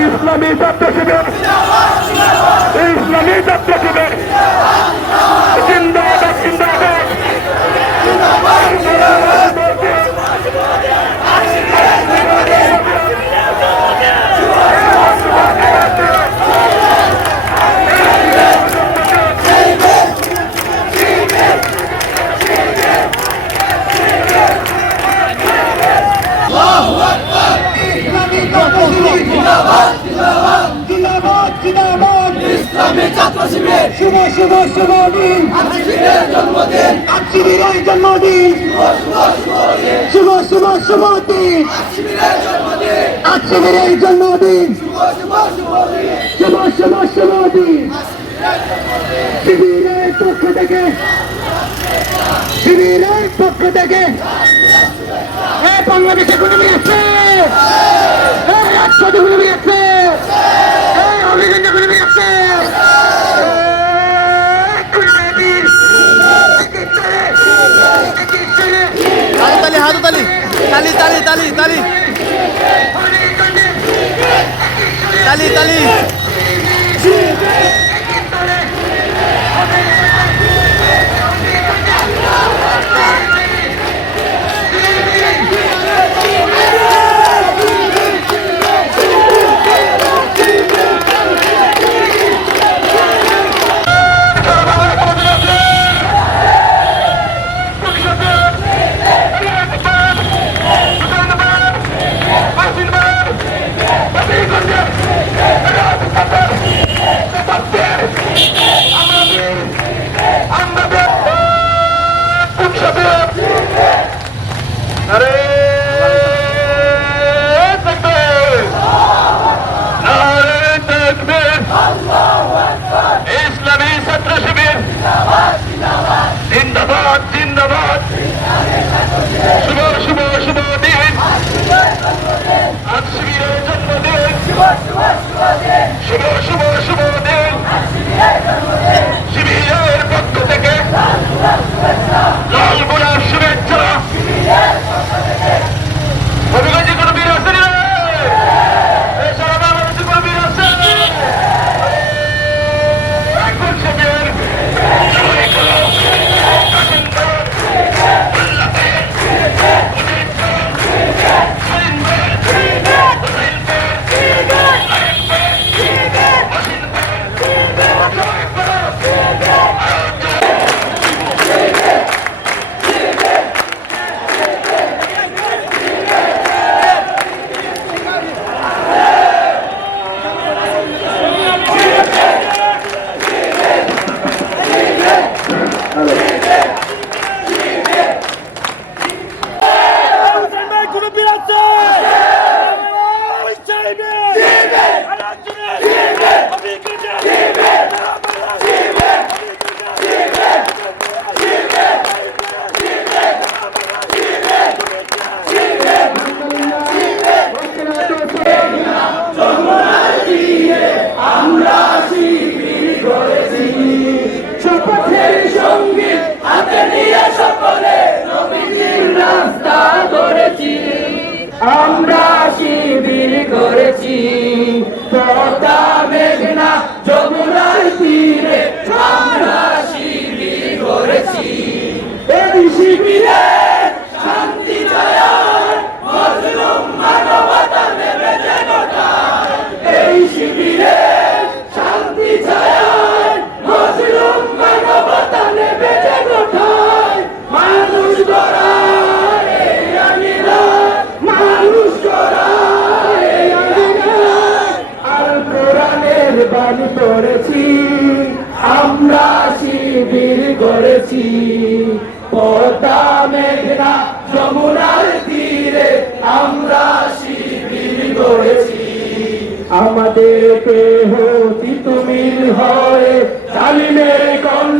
ইসলামী ছাত্র শিবির ইসলামী ছাত্র শিবির জিন্দা জিন্দাবাদ জিন্দাবাদ জিন্দাবাদ জিন্দাবাদ। ইসলামী ছাত্র শিবির শুভ শুভ শুভ দিন। শিবিরের জন্মদিন। শিবিরের শিবিরের পক্ষ থেকে শিবিরের পক্ষ থেকে তালি তালি তালি তালি। তালি তালি। আমরা এসেছি পদ্মা মেঘনা যমুনার তীরে আমরা শিবির করেছি। আমাদের প্রেহতি তুমি হয়ে চালিলে কণ্ঠ